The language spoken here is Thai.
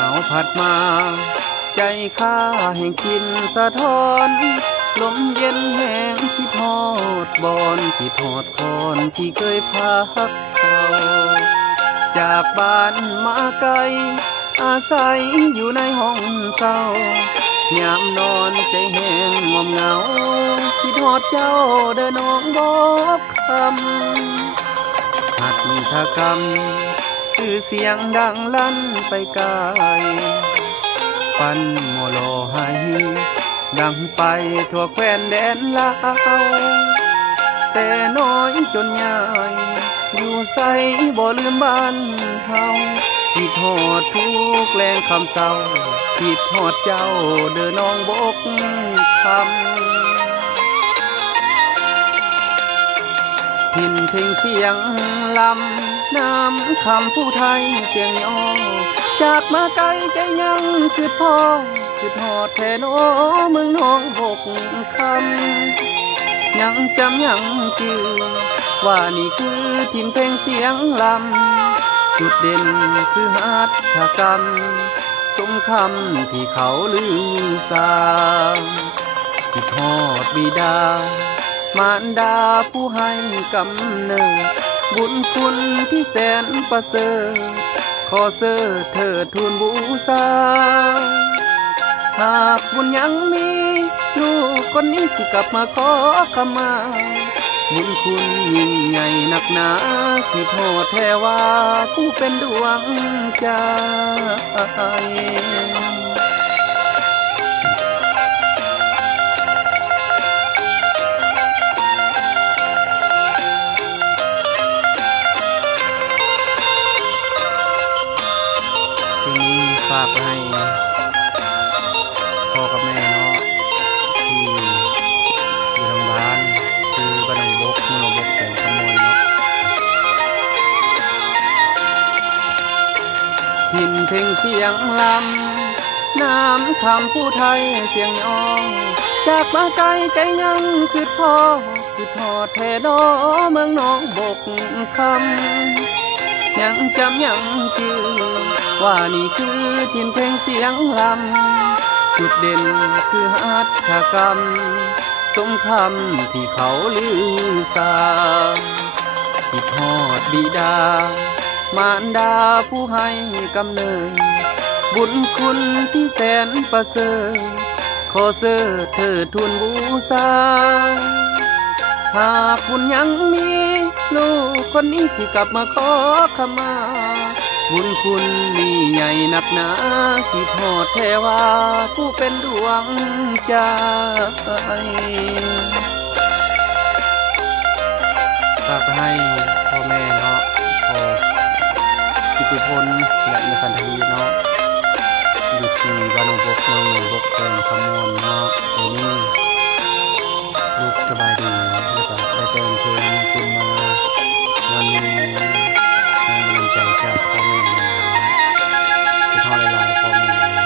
าวพัดมาใจข้าแห่งกินสะท้อนลมเย็นแห้งที่ทอดบอนที่ทอดคอนที่เคยพักเศร้าจากบ้านมาไกลอาศัยอยู่ในห้องเศร้ายามนอนใจแห้งงอมเหงาที่ทอดเจ้าเดินน้องบอกคำหัตถกรรมสื่อเสียงดังลั่นไปไกลปั้นโมโลให้ดังไปทั่วแคว้นแดนลาวแต่น้อยจนใหญ่อยู่ใสบ่ลืมบ้านเฮาคิดฮอดทุกแรงคำเศร้าคิดฮอดเจ้าเด้อน้องบกคำพินเพลงเสียงลำน้ำคำผู้ไทยเสียงย่อจากมาไกลใจยังคือพ่อคือทอดแทนโอเมืองน้องบกคำยังจำยังจือว่านี่คือทินเพลงเสียงลำจุดเด่นคือหัตถกรรมสมคำที่เขาลือสางที่ทอดบิดามารดาผู้ให้กำเนิดบุญคุณที่แสนประเสริฐขอเสอเถิดทูลบูชาหากบุญยังมีลูกคนนี้สิกลับมาขอขมาบุญคุณยิ่งใหญ่นักหนาที่โทษแท้ว่าผู้เป็นดวงใจทีนี้ฝากไว้ให้พ่อกับแม่เนาะที่อยู่ทางบ้านคือบ้านหนองบกเมืองหนองบกแขวงขมวนเนาะพินเพลงเสียงลำน้ำคำผู้ไทยเสียงย่องจากมาไกลใจยังคือพ่อคือทอดแทนอเมืองหนองบกคำยังจำยังจือว่านี่คือทินเพลงเสียงลำจุดเด่นคือหัตถกรรมสมคำที่เขาลือสางที่ทอดบิดามารดาผู้ให้กำเนิดบุญคุณที่แสนประเสริฐขอเสอเถิดทูลบูชาหากบุญยังมีลูกคนนี้สิกลับมาขอขมาบุญคุณมีใหญ่นักหนาที่ทอดแท้ว่าผู้เป็นดวงใจฝากไปให้พ่อแม่เนาะพ่อกิติพลและในคันธีเนาะอยู่ที่บ้านหนองบกเมืองหนองบกแขวงขมวนเนาะเดี๋ยวนี้ลูกสบายดีแล้วก็ได้แต่งเพลงมงคลมาวันนี้ให้กำลังใจจากพ่อแม่ที่ทอดหลายๆพ่อแม่